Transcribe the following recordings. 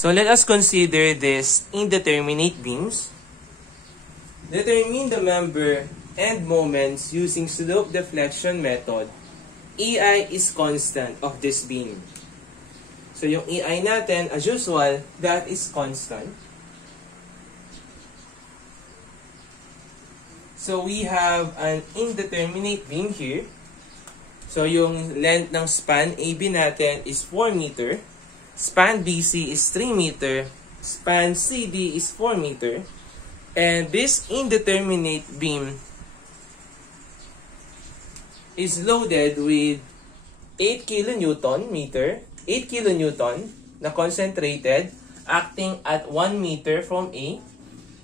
So let us consider this indeterminate beams. Determine the member end moments using slope deflection method. EI is constant of this beam. So yung EI natin, as usual, that is constant. So we have an indeterminate beam here. So yung length ng span AB natin is 4 meter. Span BC is 3 meter. Span CD is 4 meter. And this indeterminate beam is loaded with 8 kilonewton meter, 8 kilonewton na concentrated acting at 1 meter from A.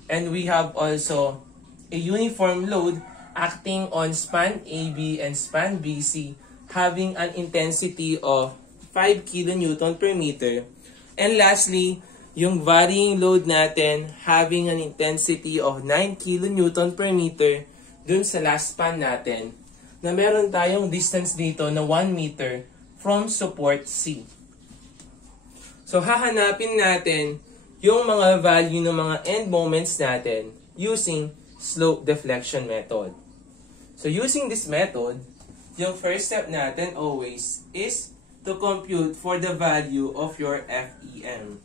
And we have also a uniform load acting on span AB and span BC having an intensity of 5 kilonewton per meter. And lastly, yung varying load natin having an intensity of 9 kilonewton per meter dun sa last span natin na meron tayong distance dito na 1 meter from support C. So hahanapin natin yung mga value ng mga end moments natin using slope deflection method. So using this method, yung first step natin always is to compute for the value of your FEM.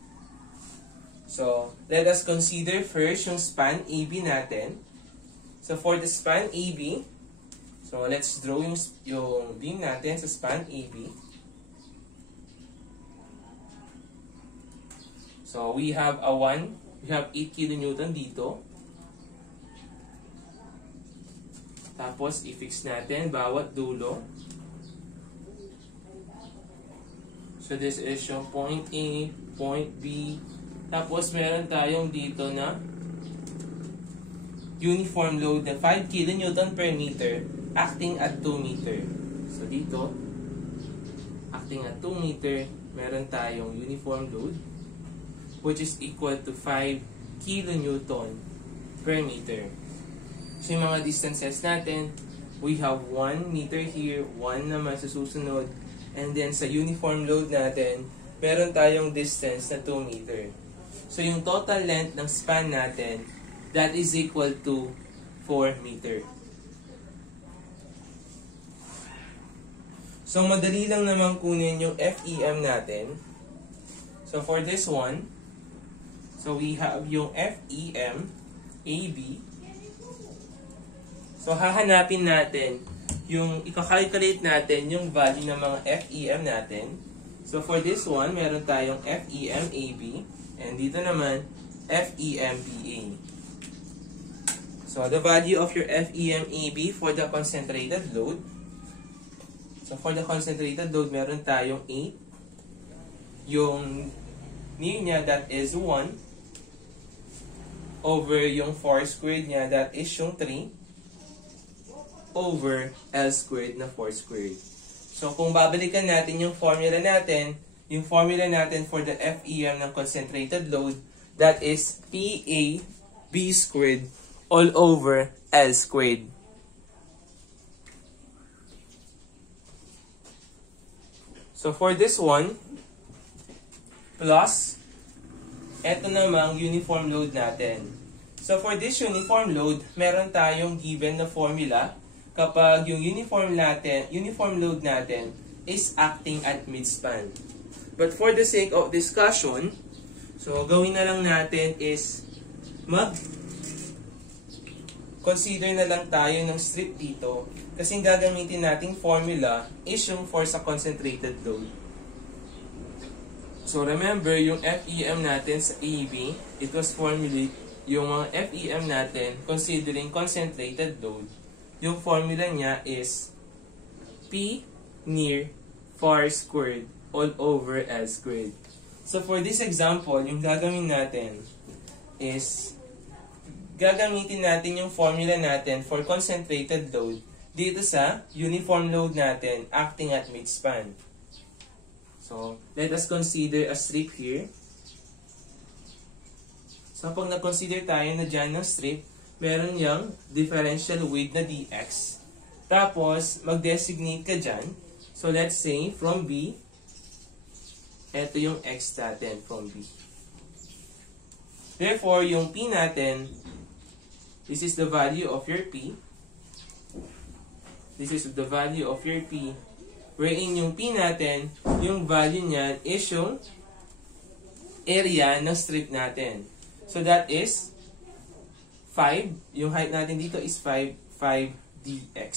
So, let us consider first yung span AB natin. So, for the span AB, so let's draw yung beam natin sa span AB. So, we have 8 kilonewton dito. Tapos, i-fix natin bawat dulo. So, this is yung point A, point B. Tapos, meron tayong dito na uniform load na 5 kilonewton per meter acting at 2 meter. So, dito, acting at 2 meter, meron tayong uniform load which is equal to 5 kilonewton per meter. So, yung mga distances natin, we have 1 meter here, 1 naman sa susunod. And then, sa uniform load natin, meron tayong distance na 2 meter. So, yung total length ng span natin, that is equal to 4 meter. So, madali lang naman kunin yung FEM natin. So, for this one, so we have yung FEM AB. So, hahanapin natin yung i-calculate natin yung value ng mga FEM natin. So, for this one, meron tayong FEM AB. And dito naman, FEM BA. So, the value of your FEM AB for the concentrated load. So, for the concentrated load, meron tayong 8. Yung near niya, that is 1. Over yung 4 squared niya, that is yung 3. Over L squared na 4 squared. So, kung babalikan natin yung formula natin for the FEM ng concentrated load, that is PA B squared all over L squared. So, for this one, plus, eto namang uniform load natin. So, for this uniform load, meron tayong given na formula kapag yung uniform load natin is acting at midspan. But for the sake of discussion, so gawin na lang natin is consider na lang tayo ng strip dito kasi gagamitin nating formula is yung for sa concentrated load. So remember, yung FEM natin sa AB, it was formulate yung mga FEM natin considering concentrated load. Yung formula niya is P near 4 squared all over L squared. So for this example, yung gagawin natin is gagamitin natin yung formula natin for concentrated load dito sa uniform load natin acting at midspan. So let us consider a strip here. So pag na-consider tayo na dyan ng strip, meron yung differential width na dx. Tapos, mag-designate ka dyan. So, let's say, from B, ito yung x natin from B. Therefore, yung P natin, this is the value of your P. This is the value of your P. Wherein yung P natin, yung value niyan is yung area ng strip natin. So that is 5. Yung height natin dito is 5 dx.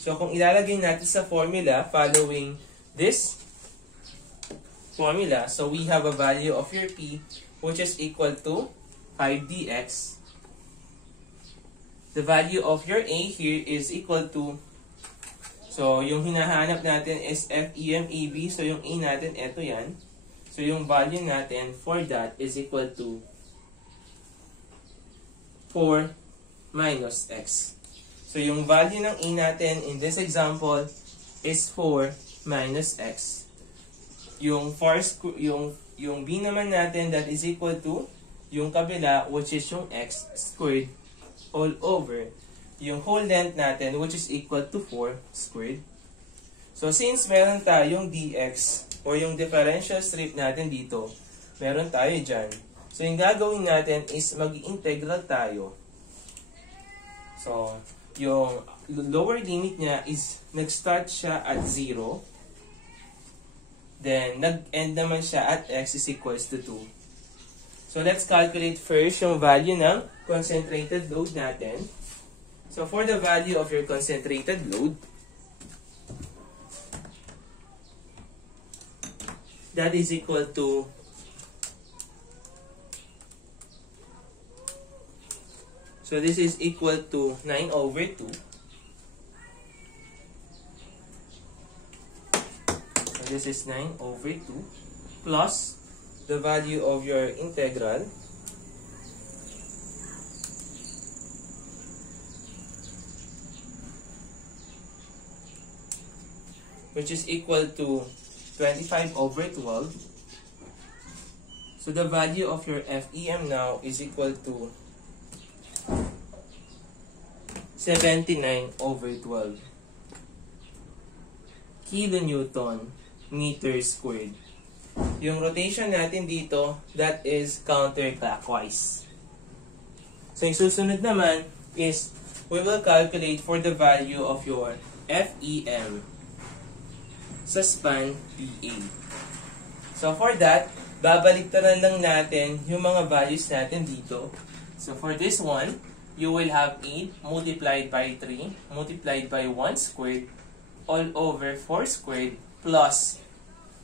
So kung ilalagay natin sa formula following this formula, so we have a value of your P which is equal to 5 dx. The value of your A here is equal to, so yung hinahanap natin is FEM-AB, so yung A natin, eto yan. So yung value natin for that is equal to 4 minus x. So yung value ng A natin in this example is 4 minus x. Yung B naman natin, that is equal to yung kabila, which is yung x squared all over yung whole length natin, which is equal to 4 squared. So since meron tayong dx or yung differential strip natin dito, meron tayo dyan. So yung gagawin natin is mag-integral tayo. So yung lower limit niya is nag-start siya at 0. Then nag-end naman siya at x is equals to 2. So let's calculate first yung value ng concentrated load natin. So for the value of your concentrated load, that is equal to so this is equal to 9 over 2. So this is 9 over 2 plus the value of your integral, which is equal to 25 over 12. So the value of your FEM now is equal to 79 over 12 kilonewton meter squared. Yung rotation natin dito, that is counterclockwise. So yung susunod naman is we will calculate for the value of your FEM sa span BA. So for that, babaliktaran lang natin yung mga values natin dito. So for this one, you will have 8 multiplied by 3 multiplied by 1 squared all over 4 squared plus,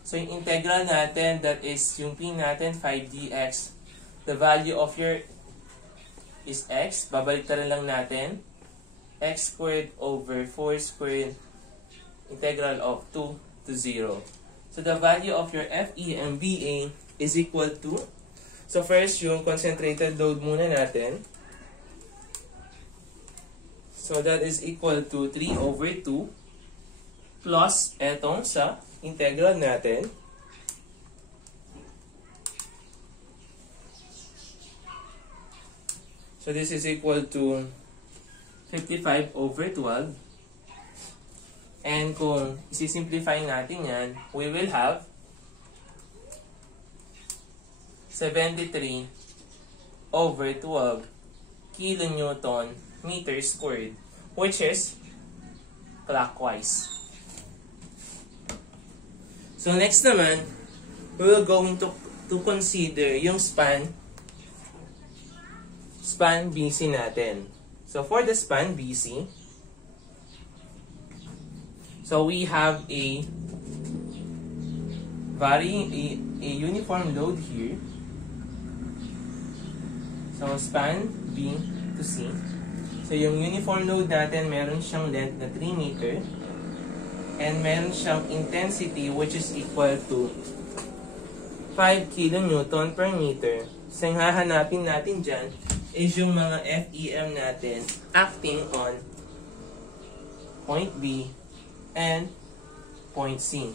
so yung integral natin, that is yung P natin, 5 dx. The value of your is x. Babaliktaran lang natin. X squared over 4 squared integral of 2 to 0. So the value of your FEMBA is equal to, so first yung concentrated load muna natin. So that is equal to 3 over 2 plus etong sa integral natin. So this is equal to 55 over 12. And kung isi-simplify natin yan, we will have 73 over 12 kilonewton meter squared, which is clockwise. So next naman, we will going to consider yung span BC natin. So for the span BC, so we have a uniform load here. So span B to C. So yung uniform load natin, meron siyang length na 3 meter. And meron siyang intensity which is equal to 5 kilonewton per meter. So yung hahanapin natin dyan is yung mga FEM natin acting on point B and point C.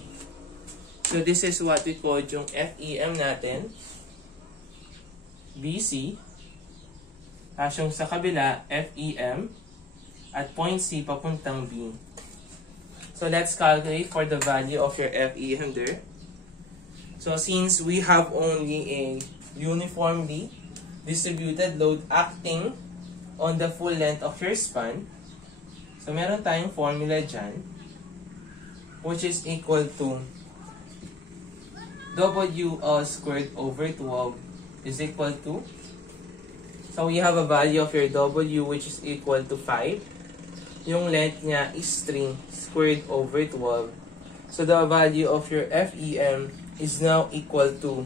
So this is what we call yung FEM natin, BC. Tapos yung sa kabila, FEM, at point C papuntang B. So let's calculate for the value of your FEM there. So since we have only a uniformly distributed load acting on the full length of your span. So, meron tayong formula dyan, which is equal to W all squared over 12 is equal to, so we have a value of your W which is equal to 5. Yung length niya is 3 squared over 12. So the value of your FEM is now equal to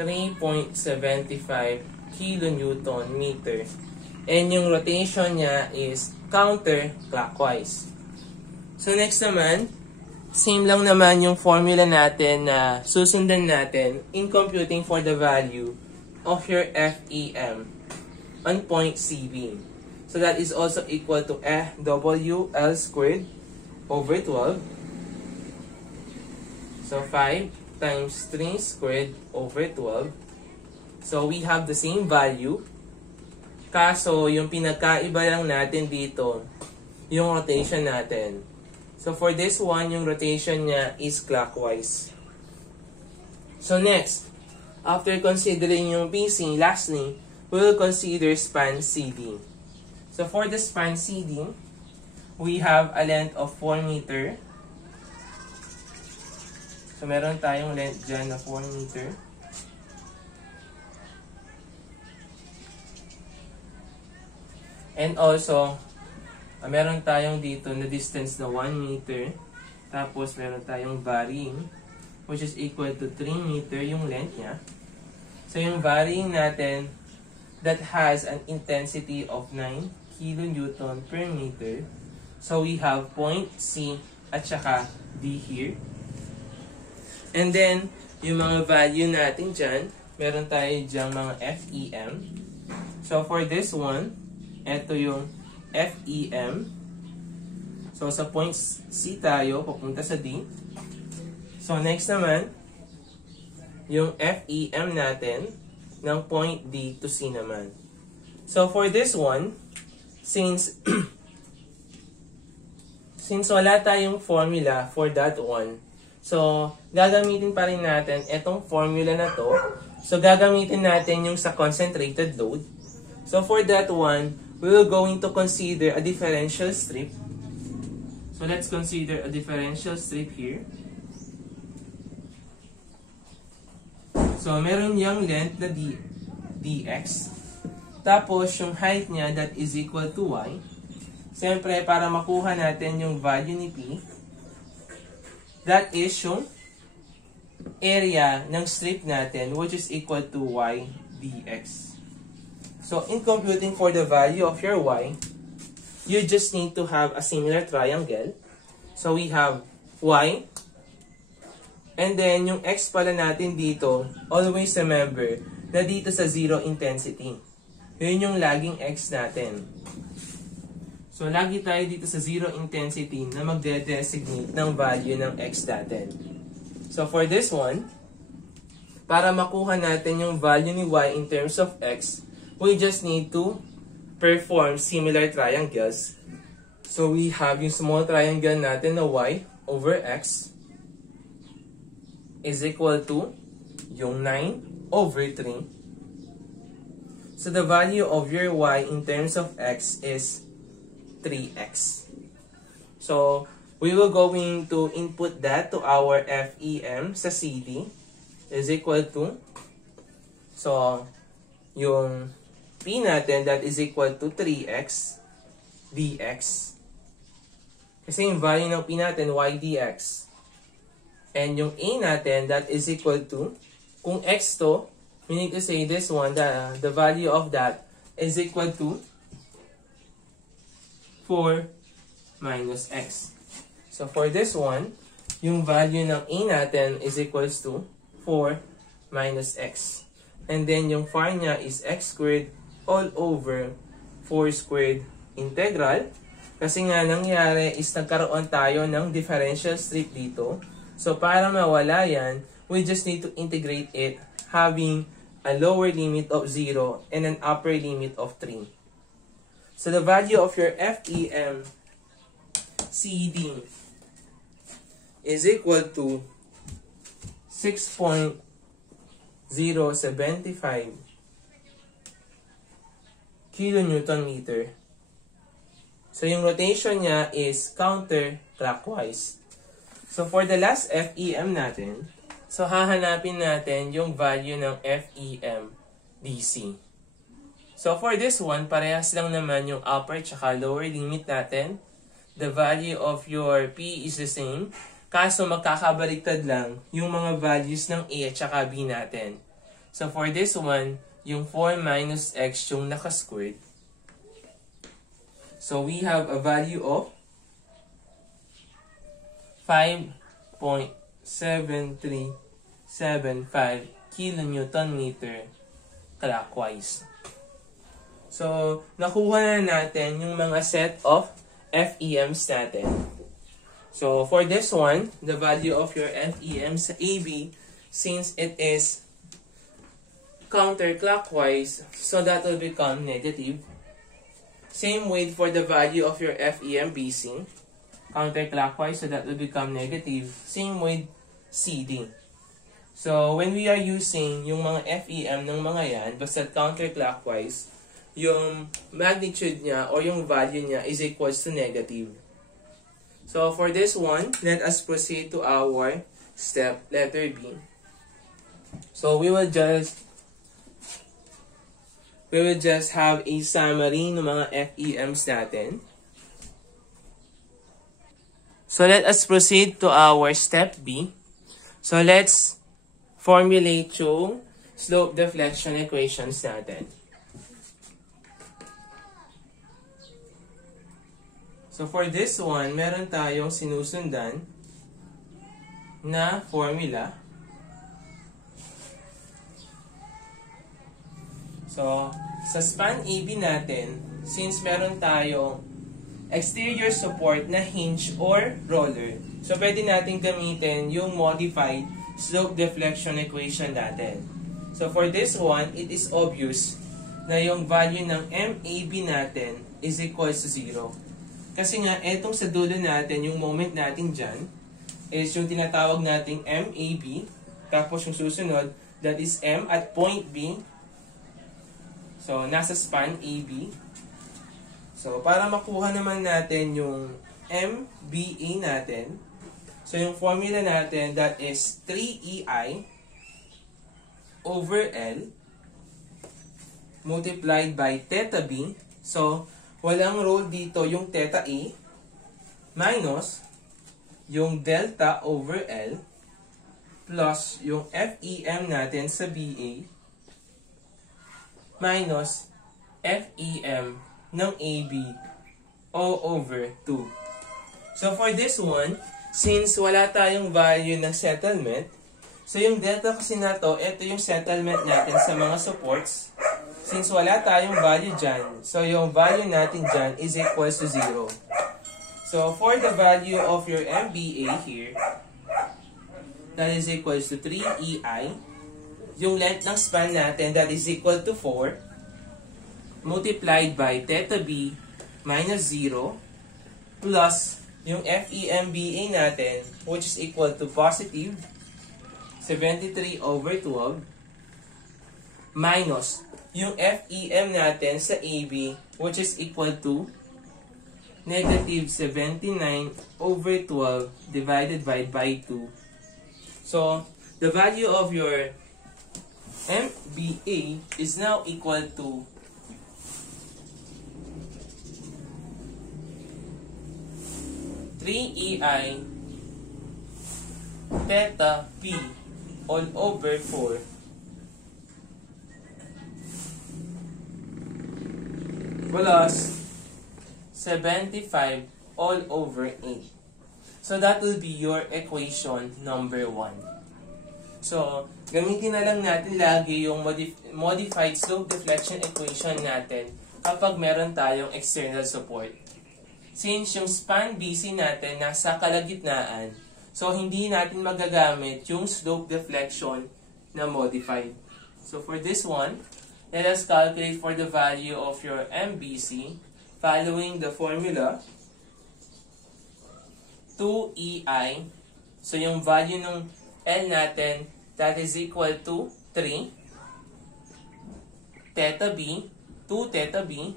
3.75 kilonewton meter. And yung rotation niya is counterclockwise. So next naman, same lang naman yung formula natin na susundan natin in computing for the value of your FEM on point CB. So that is also equal to WL squared over 12. So 5 times 3 squared over 12. So we have the same value. Kaso yung pinagkaiba lang natin dito, yung rotation natin. So for this one, yung rotation niya is clockwise. So next, after considering yung BC, lastly, we will consider span CD. So for the span CD, we have a length of 4 meter. So meron tayong length dyan na 4 meter. And also, meron tayong dito na distance na 1 meter. Tapos meron tayong varying, which is equal to 3 meter yung length niya. So yung varying natin, that has an intensity of 9 kilonewton per meter. So we have point C at saka D here. And then, yung mga value natin dyan, meron tayo dyan mga FEM. So for this one, ito yung FEM. So sa point C tayo, papunta sa D. So next naman, yung FEM natin ng point D to C naman. So for this one, since wala tayong formula for that one, so gagamitin pa rin natin itong formula na to. So gagamitin natin yung sa concentrated load. So for that one, we will going to consider a differential strip. So let's consider a differential strip here. So meron yung length na dx. Tapos yung height niya that is equal to y. Siyempre para makuha natin yung value ni P, that is yung area ng strip natin which is equal to y dx. So in computing for the value of your y, you just need to have a similar triangle. So we have y, and then yung x pala natin dito, always remember na dito sa zero intensity. Yun yung laging x natin. So lagi tayo dito sa zero intensity na magde-designate ng value ng x natin. So for this one, para makuha natin yung value ni y in terms of x, we just need to perform similar triangles. So we have yung small triangle natin na y over x is equal to yung 9 over 3. So the value of your y in terms of x is 3x. So we will going to input that to our FEM sa CD is equal to, so yung P natin that is equal to 3x dx. Kasi yung value ng P natin y dx. And yung A natin that is equal to, kung x to, we need to say this one, the value of that is equal to 4 minus x. So for this one, yung value ng A natin is equals to 4 minus x. And then yung phi niya is x squared all over 4 squared integral. Kasi nga nangyari is nagkaroon tayo ng differential strip dito. So para mawala yan, we just need to integrate it having a lower limit of 0 and an upper limit of 3. So the value of your FEM CD is equal to 6.075 kilonewton meter. So yung rotation niya is counterclockwise. So for the last FEM natin, so hahanapin natin yung value ng FEM DC. So for this one, parehas lang naman yung upper tsaka lower limit natin. The value of your P is the same. Kaso magkakabaliktad lang yung mga values ng A at tsaka B natin. So for this one, yung 4 minus X yung nakasquared. So we have a value of 5.7375 kilonewton meter clockwise. So, nakuha na natin yung mga set of FEMs natin. So, for this one, the value of your FEM sa AB, since it is counterclockwise, so that will become negative. Same with for the value of your FEM BC, counterclockwise, so that will become negative. Same with CD. So, when we are using yung mga FEM ng mga yan, basta counterclockwise, yung magnitude niya or yung value niya is equals to negative. So for this one, let us proceed to our step letter B. So we will just have a summary ng mga FEMs natin. So let us proceed to our step B. So let's formulate yung slope deflection equations natin. So for this one, meron tayong sinusundan na formula. So sa span AB natin, since meron tayong exterior support na hinge or roller, so pwede natin gamitin yung modified slope deflection equation natin. So for this one, it is obvious na yung value ng MAB natin is equals to 0. Kasi nga, etong sa dulo natin, yung moment natin dyan, is yung tinatawag nating MAB. Tapos yung susunod, that is M at point B. So, nasa span AB. So, para makuha naman natin yung MBA natin, so yung formula natin, that is 3EI over L multiplied by theta B. So, walang role dito yung theta A minus yung delta over L plus yung FEM natin sa BA minus FEM ng AB O over 2. So for this one, since wala tayong value ng settlement, so yung delta kasi na to, ito yung settlement natin sa mga supports. Since wala tayong value dyan, so yung value natin dyan is equals to 0. So for the value of your MBA here, that is equals to 3EI. Yung length ng span natin, that is equal to 4, multiplied by theta B minus 0, plus yung FEMBA natin, which is equal to positive 73 over 12, minus yung FEM natin sa AB, which is equal to negative 79 over 12 divided by 2. So, the value of your MBA is now equal to 3EI theta P all over 4 plus 75 all over 8. So that will be your equation number 1. So, gamitin na lang natin lagi yung modified slope deflection equation natin kapag meron tayong external support. Since yung span BC natin nasa kalagitnaan, so hindi natin magagamit yung slope deflection na modified. So for this one, let us calculate for the value of your MBC following the formula 2EI. So yung value ng L natin, that is equal to 3. Theta B, 2 theta B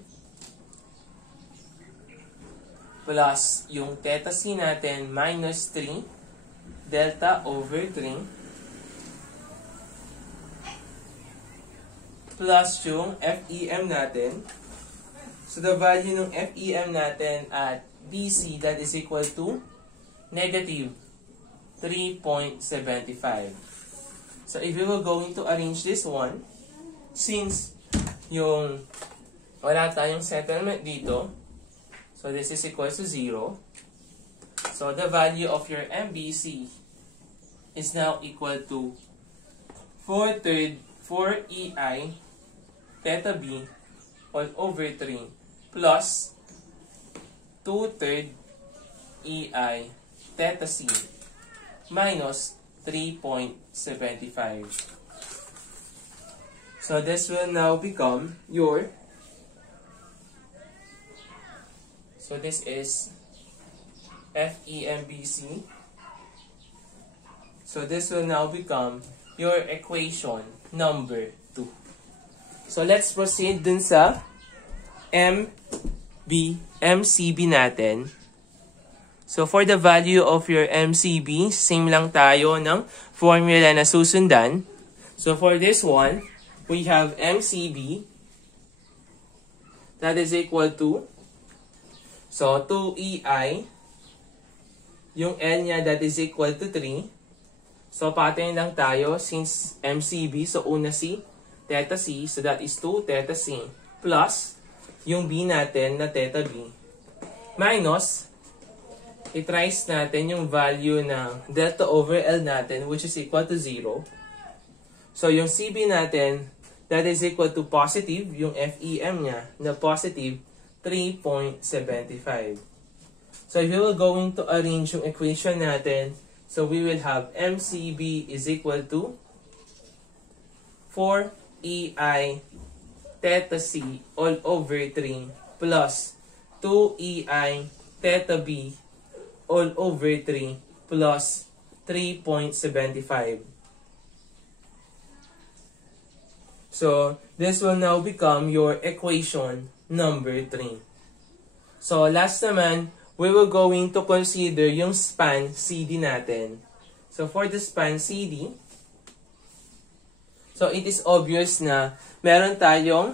plus yung theta C natin minus 3 delta over 3 plus yung FEM natin. So the value ng FEM natin at BC, that is equal to negative 3.75. So if we were going to arrange this one, since yung wala tayong settlement dito, so this is equal to 0. So the value of your MBC is now equal to 4/3 EI theta B all over 3 plus 2/3 EI theta C minus 3.75. So this will now become your, so this is FEMBC. So this will now become your equation number 2. So let's proceed dun sa MCB natin. So for the value of your MCB, same lang tayo ng formula na susundan. So for this one, we have MCB that is equal to, so 2EI, yung L niya that is equal to 3. So pattern lang tayo since MCB, so una si theta C, so that is 2 theta C plus yung B natin na theta B minus i-trace natin yung value ng delta over L natin, which is equal to 0. So, yung CB natin, that is equal to positive, yung FEM niya, na positive 3.75. So, if we will going to arrange yung equation natin, so we will have MCB is equal to 4EI theta C all over 3 plus 2EI theta B all over 3 plus 3.75. So, this will now become your equation number 3. So, last naman, we will going to consider yung span CD natin. So, for the span CD, so it is obvious na meron tayong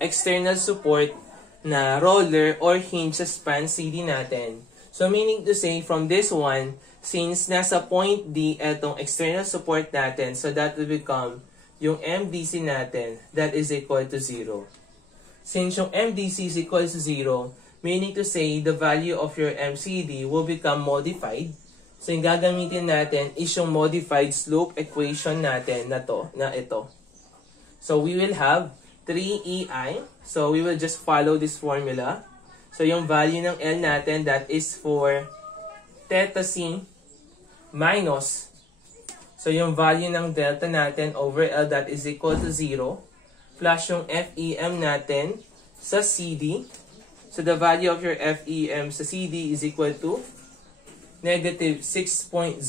external support na roller or hinge sa span CD natin. So, meaning to say, from this one, since nasa point D etong external support natin, so that will become yung MDC natin, that is equal to 0. Since yung MDC is equal to 0, meaning to say, the value of your MCD will become modified. So, yung gagamitin natin is yung modified slope equation natin na ito. So, we will have 3EI. So, we will just follow this formula. So, yung value ng L natin, that is for theta C minus, so yung value ng delta natin over L, that is equal to 0, plus yung FEM natin sa CD. So, the value of your FEM sa CD is equal to negative 6.075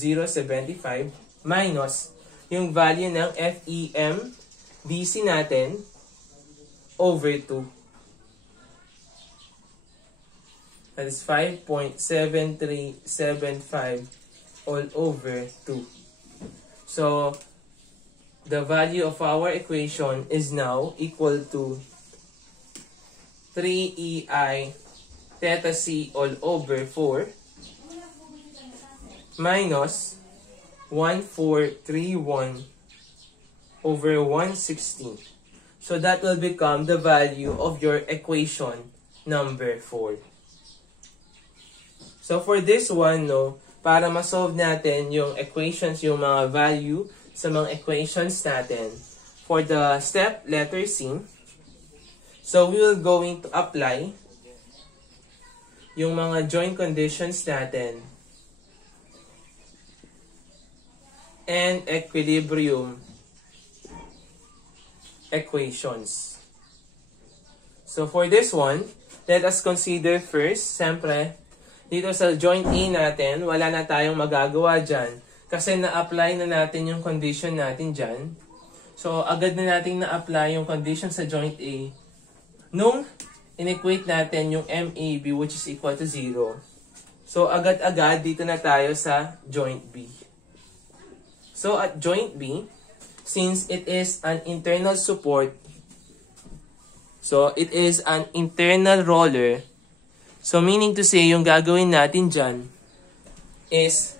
minus yung value ng FEM DC natin over 2. That is 5.7375 all over 2. So, the value of our equation is now equal to 3EI theta C all over 4 minus 1431 over 116. So, that will become the value of your equation number 4. So, for this one, para ma-solve natin yung equations, yung mga value sa mga equations natin, for the step letter C, so we will going to apply yung mga joint conditions natin and equilibrium equations. So, for this one, let us consider first, siyempre, dito sa joint A natin, wala na tayong magagawa dyan kasi na-apply na natin yung condition natin dyan. So, agad na natin na-apply yung condition sa joint A nung in-equate natin yung MAB which is equal to 0, so agad-agad dito na tayo sa joint B. So at joint B, since it is an internal support, so it is an internal roller, so meaning to say yung gagawin natin dyan is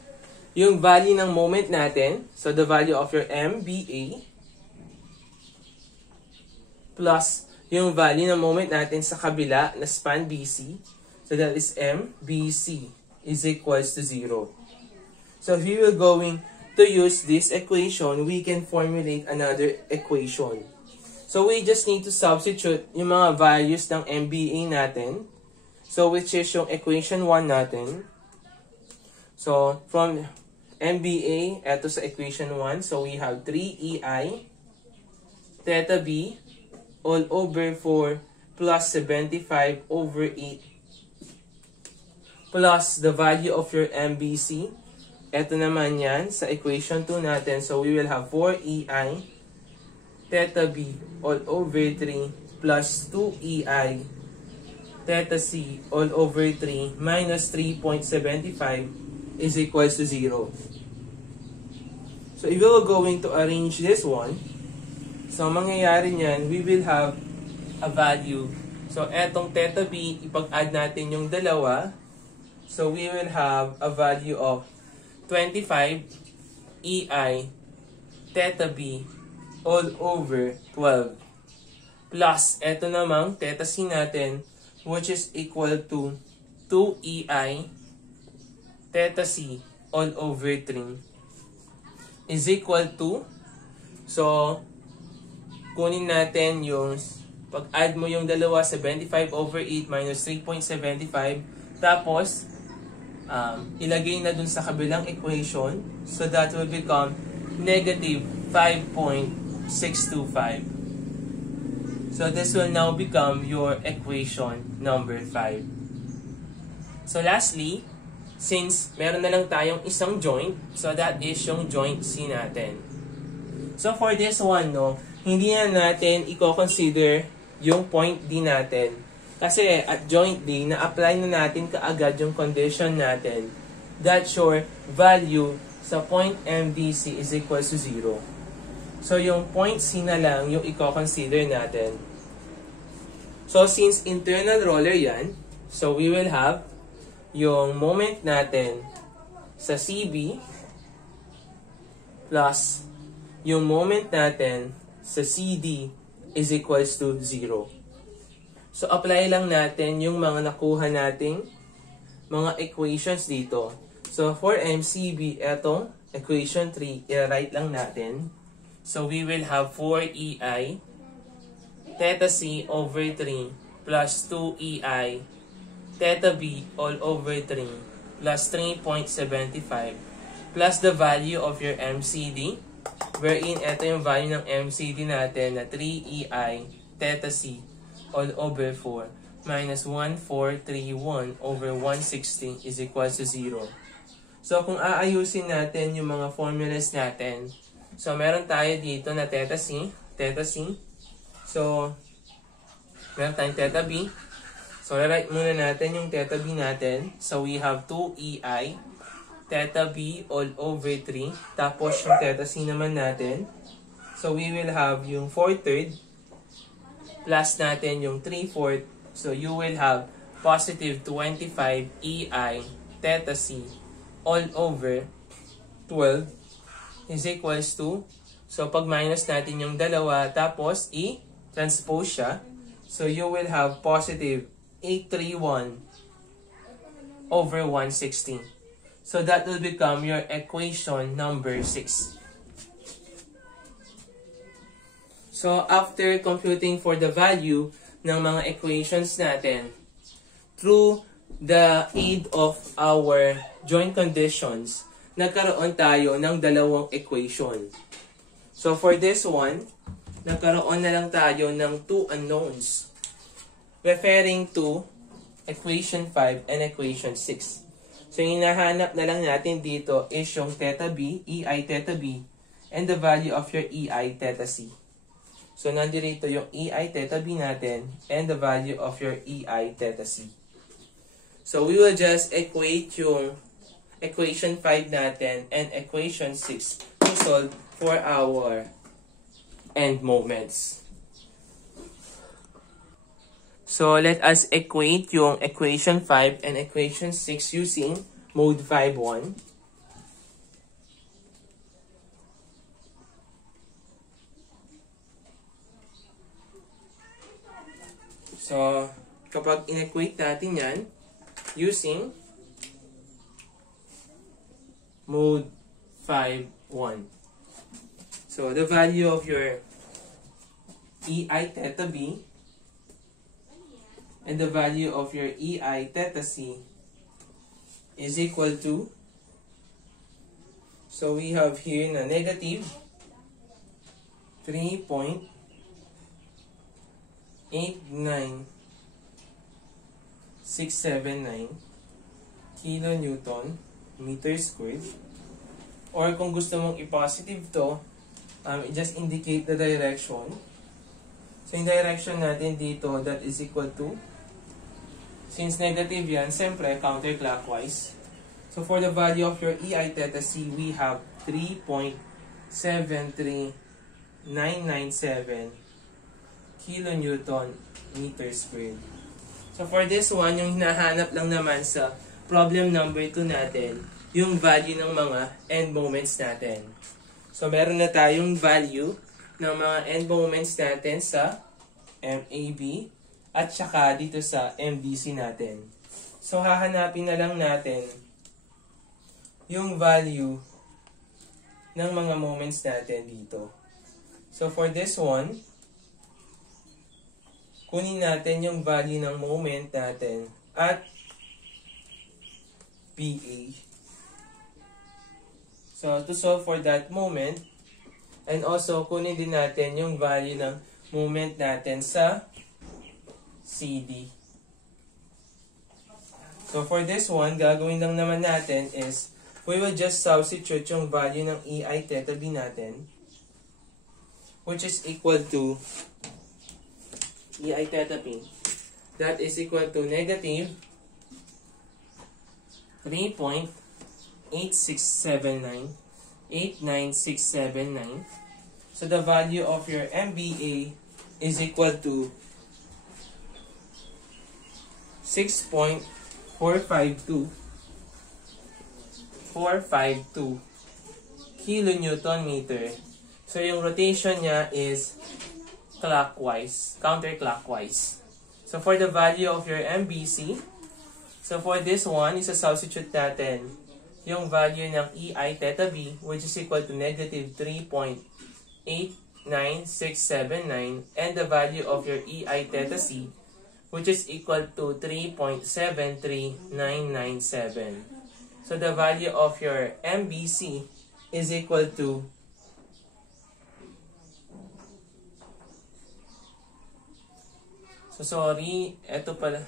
yung value ng moment natin, so the value of your MBA, plus yung value ng moment natin sa kabila na span BC, so that is MBC is equals to 0. So if we were going to use this equation, we can formulate another equation. So we just need to substitute yung mga values ng MBA natin, so which is yung equation 1 natin. So from MBA, eto sa equation 1, so we have 3EI theta B all over 4 plus 75 over 8 plus the value of your MBC. Eto naman yan sa equation 2 natin, so we will have 4EI theta B all over 3 plus 2EI theta C all over 3 minus 3.75 is equals to 0. So if we're going to arrange this one, so mangyayari niyan, we will have a value. So etong theta B, ipag-add natin yung dalawa. So we will have a value of 25 EI theta B all over 12. Plus, eto namang theta C natin, which is equal to 2 EI theta C all over 3 is equal to, so kunin natin yung pag-add mo yung dalawa, 75 over 8 minus 3.75, tapos ilagay na dun sa kabilang equation, so that will become negative 5.625. So this will now become your equation number 5. So lastly, since meron na lang tayong isang joint, so that is yung joint C natin. So for this one, no, hindi na natin i-consider yung point D natin. Kasi at joint D, na-apply na natin kaagad yung condition natin that your value sa point MBC is equal to 0. So yung point C na lang yung i-consider natin. So since internal roller yan, so we will have yung moment natin sa CB plus yung moment natin sa CD is equals to 0. So apply lang natin yung mga nakuha nating mga equations dito. So for MCB, etong equation 3, i-write lang natin. So we will have 4EI theta C over 3 plus 2EI theta B all over 3 plus 3.75 plus the value of your MCD, wherein ito yung value ng MCD natin na 3EI theta C all over 4 minus 1431 over 160 is equals to 0. So kung aayusin natin yung mga formulas natin, so meron tayo dito na theta C. So meron tayong theta B. So, write muna natin yung theta B natin. So, we have 2EI theta B all over 3. Tapos, yung theta C naman natin. So, we will have yung 4/3 plus natin yung 3/4. So, you will have positive 25 EI theta C all over 12 is equals to, so, pag minus natin yung dalawa, tapos, i-transpose siya. So, you will have positive 831 over 160. So that will become your equation number 6. So after computing for the value ng mga equations natin, through the aid of our joint conditions, nagkaroon tayo ng dalawang equation. So for this one, nagkaroon na lang tayo ng 2 unknowns, referring to equation 5 and equation 6. So, yung hinahanap na lang natin dito is yung theta B, EI theta B, and the value of your EI theta C. So, nandito yung EI theta B natin and the value of your EI theta C. So, we will just equate yung equation 5 natin and equation 6 to solve for our end moments. So, let us equate yung equation 5 and equation 6 using mode 5.1. So, kapag in-equate natin yan using mode 5.1. So, the value of your EI theta B and the value of your EI theta C is equal to, so we have here na negative 3.89679 kilonewton meter squared. Or kung gusto mong i-positive to, just indicate the direction. So yung direction natin dito, that is equal to, since negative yan, siyempre counterclockwise. So for the value of your EI theta C, we have 3.73997 kilonewton meter squared. So for this one, yung hinahanap lang naman sa problem number 2 natin, yung value ng mga end moments natin. So meron na tayong value ng mga end moments natin sa MAB at saka dito sa MBC natin. So hahanapin na lang natin yung value ng mga moments natin dito. So for this one, kunin natin yung value ng moment natin at PA. So, to solve for that moment, and also kunin din natin yung value ng moment natin sa CD. So, for this one, gagawin lang naman natin is, we will just substitute yung value ng EI theta B natin, which is equal to EI theta B. That is equal to negative 3.89679. So the value of your MBA is equal to 6.452 kilonewton meter. So yung rotation niya is clockwise, counterclockwise. So for the value of your MBC, so for this one, isa-substitute natin yung value ng EI theta B, which is equal to negative 3.89679, and the value of your EI theta C, which is equal to 3.73997. So the value of your MBC is equal to ito pala.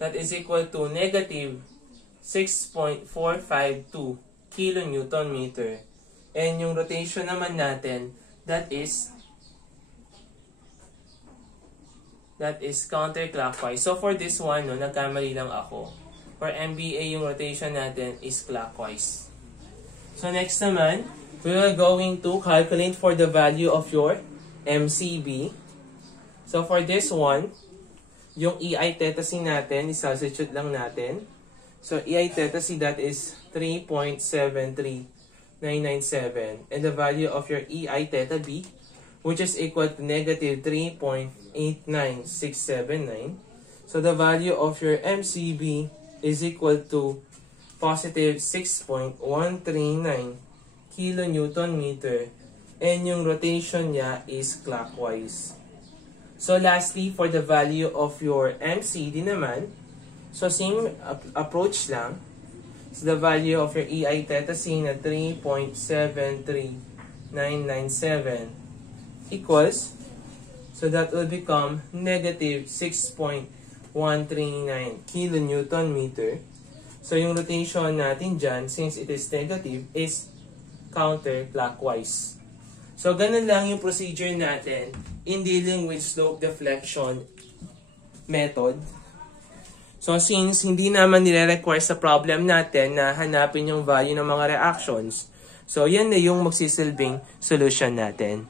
That is equal to negative 6.452 kilonewton meter. And yung rotation naman natin, that is counterclockwise. So for this one, no, nagkamali lang ako. For MBA, yung rotation natin is clockwise. So next naman, we are going to calculate for the value of your MCB. So for this one, yung EI theta C natin, i-substitute lang natin. So EI theta C, that is 3.73997. And the value of your EI theta B, which is equal to negative 3.89679. So the value of your MCB is equal to positive 6.139 kilonewton meter. And yung rotation niya is clockwise. So lastly, for the value of your MCD naman, so same approach lang. So the value of your EI theta C na 3.73997 equals, so that will become negative 6.139 kilonewton meter. So yung rotation natin dyan, since it is negative, is counterclockwise. So, ganun lang yung procedure natin in dealing with slope deflection method. So, since hindi naman nire-require sa problem natin na hanapin yung value ng mga reactions, so yan na yung magsisilbing solution natin.